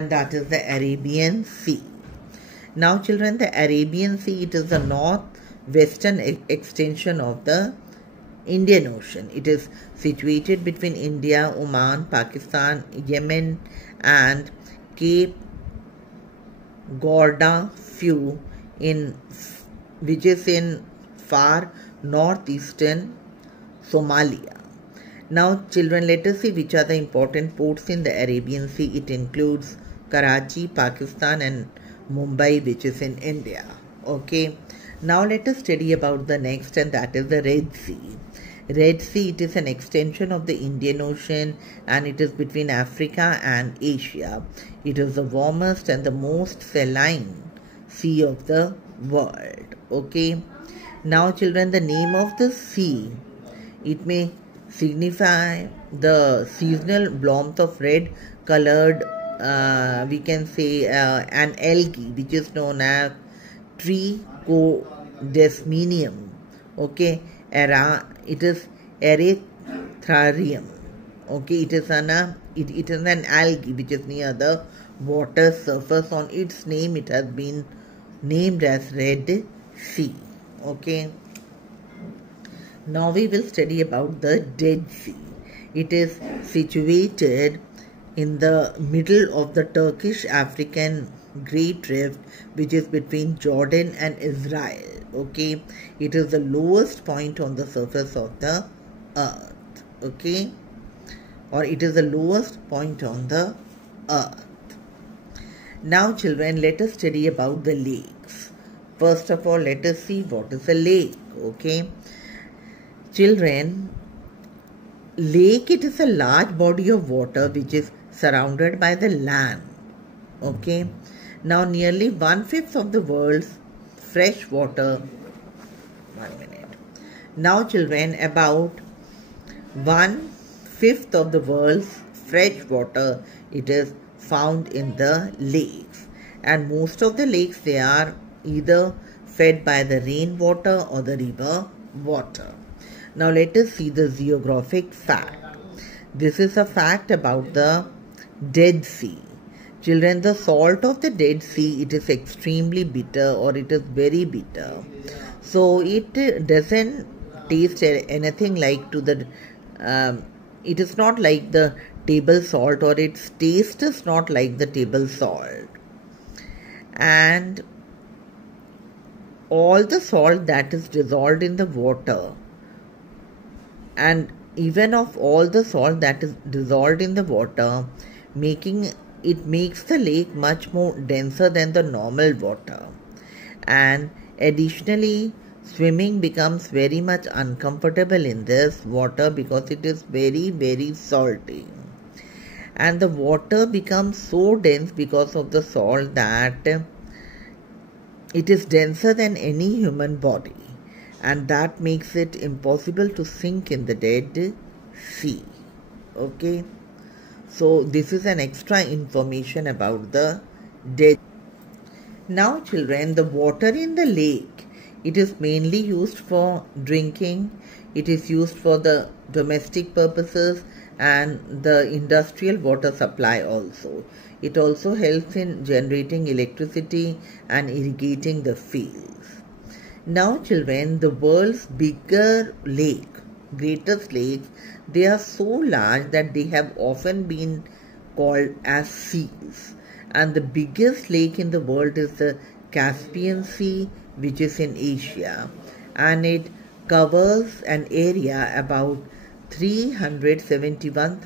and that is the Arabian Sea. Now children, the Arabian Sea, it is the northwestern extension of the Indian Ocean. It is situated between India, Oman, Pakistan, Yemen and Cape Gorda Few which is in far northeastern Somalia. Now children, let us see which are the important ports in the Arabian Sea. It includes Karachi, Pakistan and Mumbai, which is in India. Okay. Now let us study about the next, and that is the Red Sea. Red Sea, it is an extension of the Indian Ocean and it is between Africa and Asia. It is the warmest and the most saline sea of the world. Okay. Now children, the name of the sea, it may signify the seasonal warmth of red colored we can say an algae which is known as Trichodesminium. Okay, it is Erythrarium. Okay, it is an algae which is near the water surface. On its name it has been named as Red Sea. Okay. Now we will study about the Dead Sea. It is situated in the middle of the Turkish-African Great Rift, which is between Jordan and Israel. Okay, it is the lowest point on the surface of the earth. Okay, or it is the lowest point on the earth. Now children, let us study about the lakes. First of all, let us see what is a lake. Okay. Children, lake, it is a large body of water which is surrounded by the land. Okay. Now nearly 1/5 of the world's fresh water. 1 minute. Now children, about 1/5 of the world's fresh water, it is found in the lakes. And most of the lakes, they are either fed by the rainwater or the river water. Now let us see the geographic fact. This is a fact about the Dead Sea. Children, the salt of the Dead Sea, it is extremely bitter, or it is very bitter. So it doesn't taste anything like to the, it is not like the table salt, or its taste is not like the table salt. And all the salt that is dissolved in the water, and even of all the salt that is dissolved in the water, makes the lake much more denser than the normal water. And additionally, swimming becomes very much uncomfortable in this water because it is very, very salty. And the water becomes so dense because of the salt that it is denser than any human body. And that makes it impossible to sink in the Dead Sea. Okay. So this is an extra information about the Dead. Now children, the water in the lake, it is mainly used for drinking. It is used for the domestic purposes and the industrial water supply also. It also helps in generating electricity and irrigating the fields. Now children, the world's greatest lakes, they are so large that they have often been called as seas. And the biggest lake in the world is the Caspian Sea, which is in Asia. And it covers an area about 371,000